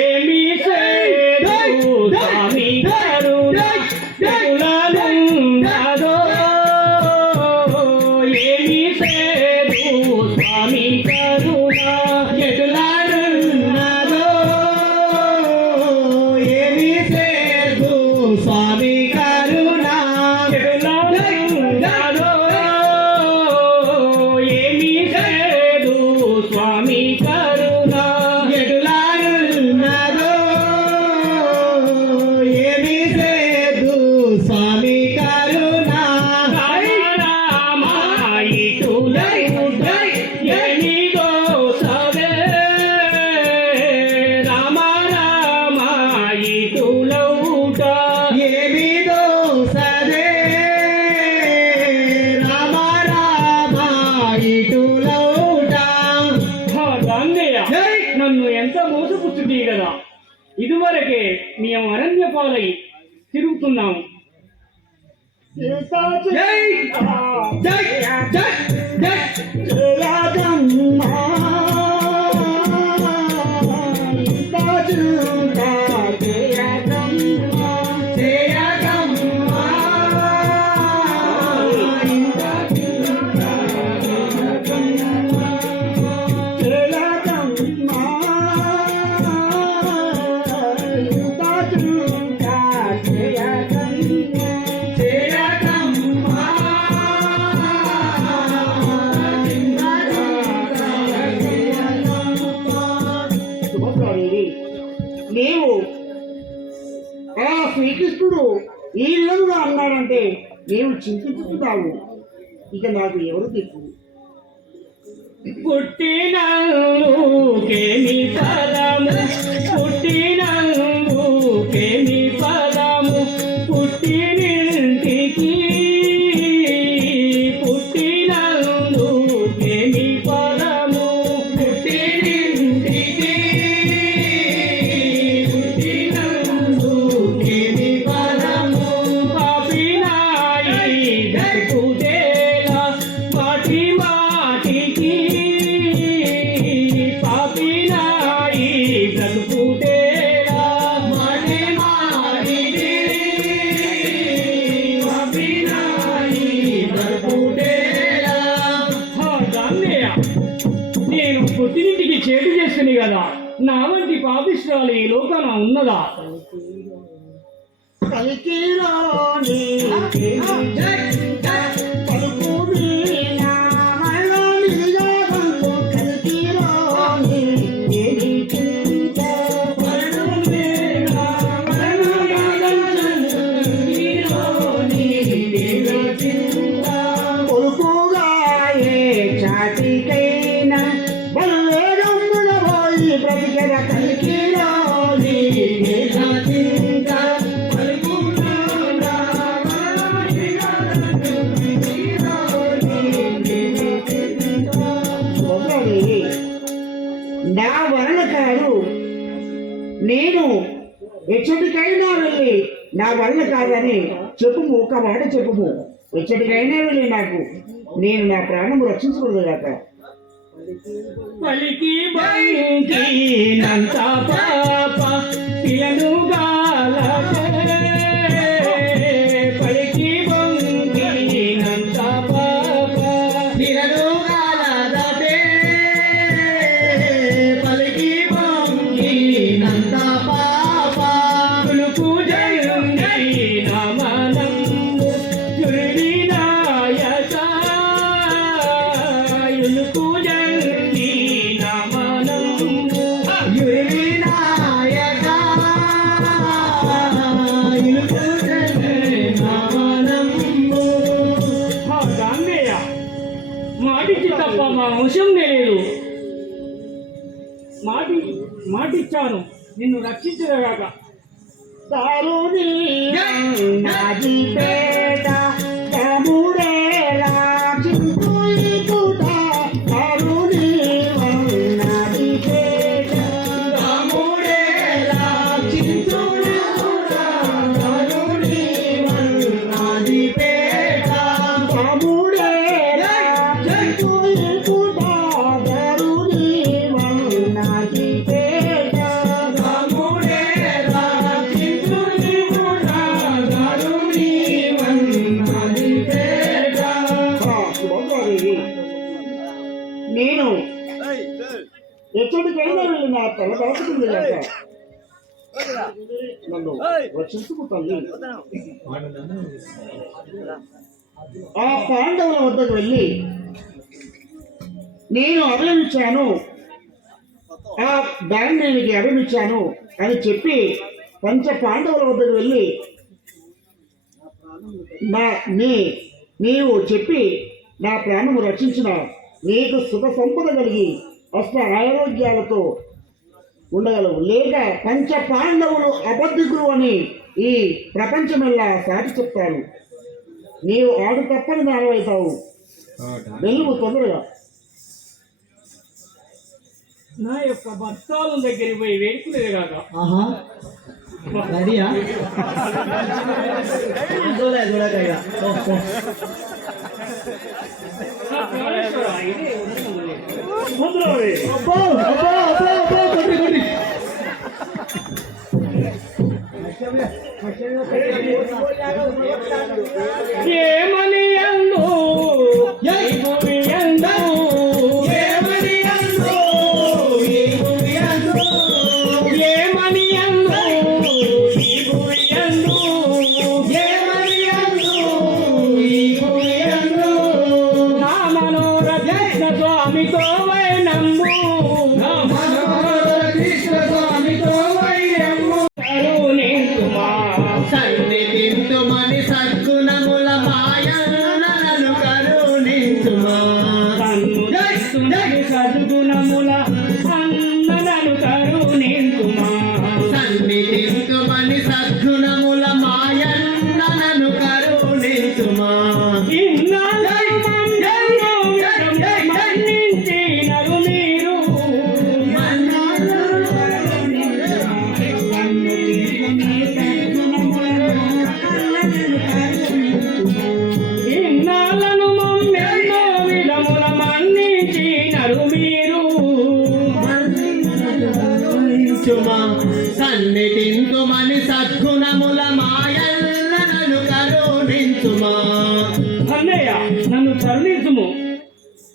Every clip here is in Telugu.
ఏమి నీవు చింతిస్తున్నావు ఇక నాకు ఎవరు దిక్కు పుట్టినందుకేమి పదము పుట్టినందుకేమి పదము పుట్టిన నేను పుట్టినింటికి చేతి చేస్తుంది కదా నా వంటి పాపిష్టాలు ఈ లోకాన ఉన్నదా పలికిరాని ఎచ్చటికైనా వెళ్ళి నా వల్ల కాదని చెప్పుము ఒక మాట చెప్పుము. ఎచ్చటికైనా వెళ్ళి నాకు నేను నా ప్రాణం రక్షించుకోలేక పలికి పాప పిల్లలుగా మాట ఇచ్చాను నిన్ను రక్షించలేగాక తారు నాజీ పేట నన్ను రక్షించుకు తల్లి. ఆ పాండవుల వద్దకు వెళ్ళి నేను అభయమిచ్చాను ఆ దానికి అభయమిచ్చాను అని చెప్పి పంచ పాండవుల వద్దకు వెళ్ళి నా నీ నీవు చెప్పి నా ప్రాణము రక్షించిన నీకు సుఖ సంపద కలిగి అష్ట ఆరోగ్యాలతో ఉండగలవు. లేక పంచ పాండవులు అబద్ధికులు అని ఈ ప్రపంచమెల్లా సాటి చెప్తారు. నీవు ఆడు తప్పని దానవైతావు వెలుగు తొందరగా. నా యొక్క భక్తాల దగ్గరికి పోయి వేడుకునేది కాక. ఆహా. రెడీయా? చూడలే ప్రాణేశ్వర, ఇదే ఉన్నది. కరుణించుము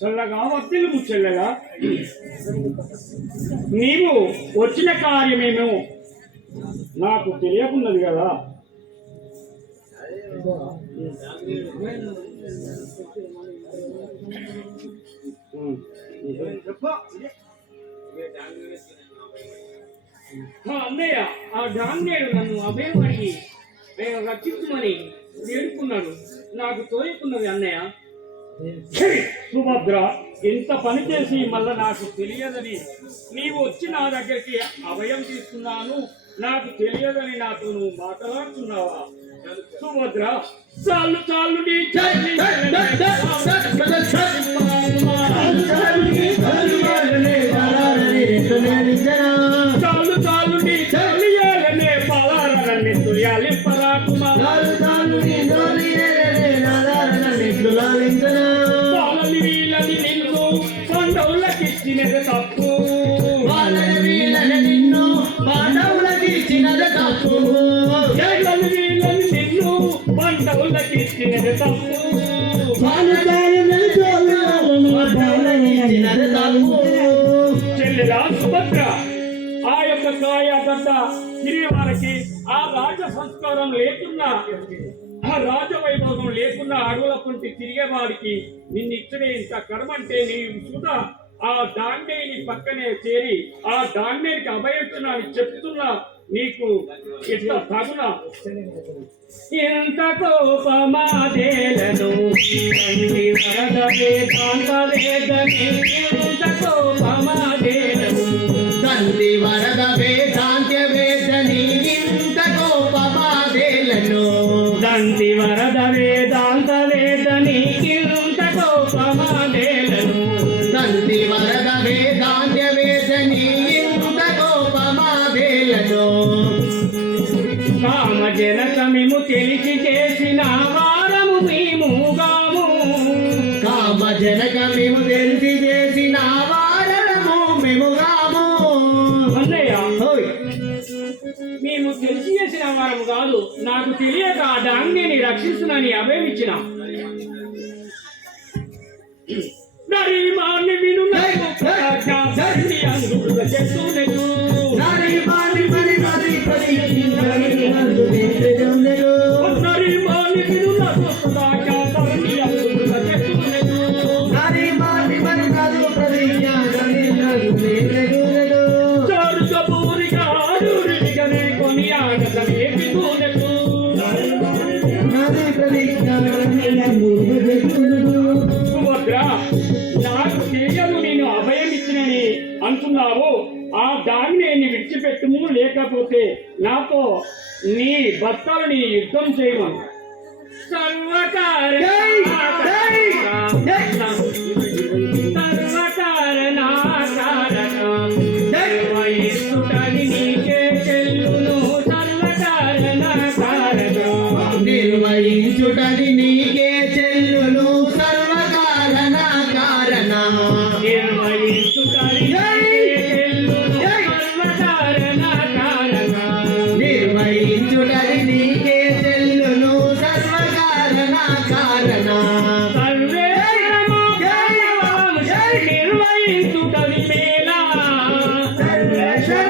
చల్లగా వర్తిల్లు చెల్లగా నీవు వచ్చిన కార్యమేమో నాకు తెలియకున్నది కదా. అన్నయ్య ఆ డాంగేడు నన్ను అభయం అడిగి నేను రక్షించమని వేడుకున్నాడు. నాకు తోయకున్నది అన్నయ్య. సుభద్ర ఎంత పని చేసి మళ్ళా నాకు తెలియదని నీవు వచ్చి నా దగ్గరికి అభయం తీసుకున్నాను నాకు తెలియదని నాకు నువ్వు మాట్లాడుతున్నావా సుభద్ర చాలు చాలు నీ చెల్లెలా సుభద్ర ఆ యొక్క కాయ గడ్డ తిరిగే వారికి ఆ రాజ సంస్కారం లేకున్నా ఆ రాజ వైభోగం అడవుల కొంటి తిరిగే వారికి నిన్ను ఇచ్చిన ఇంత కర్మ అంటే నీ సుధ ఆ దాండేని పక్కనే చేరి ఆ దాండేనికి అభయించున్నాను చెప్తున్నా నీకు ఎంత తగున? ఎంత కోపమాదేలను తండ్రి వేదాంత వేదని ఎంత కోపమాదేలను తండ్రి వరద వేదాంత్య వేదని ఇంత కోపమాదేలను దంతి వరద వేదాంత వేదని ఇంత కోపమాదేలను తండ్రి వరద వేదాంత్య వేదని ఇంత కోపమాదేలను కామ జనకమిము తెలిసి చేసిన వారము మేముగాము కామ జనక మేము తెలిసి తెలియక ఆ దాన్ని రక్షిస్తున్నాని అభయం ఇచ్చిన నరిమాన్ని విను నాకు చేయను నేను అభయం ఇచ్చినని అంటున్నావు. ఆ దారిని నేను విడిచిపెట్టుము లేకపోతే నాతో నీ భర్తలు యుద్ధం చేయమను సర్వకారణ నిర్వహించుటది నీకే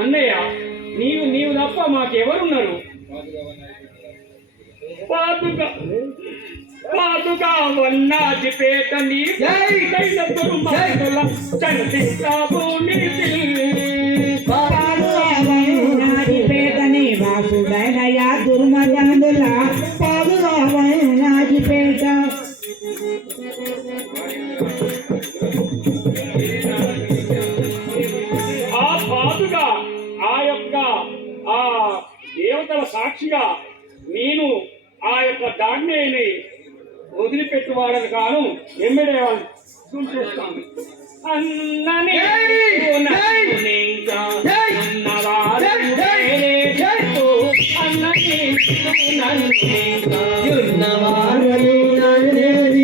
అన్నయ్య నీవు నీవు తప్ప మాకెవరున్నారు? పాదుక పాదుక వన్నాది పేట నీ జై! దైవతులు అన్నని నన్ను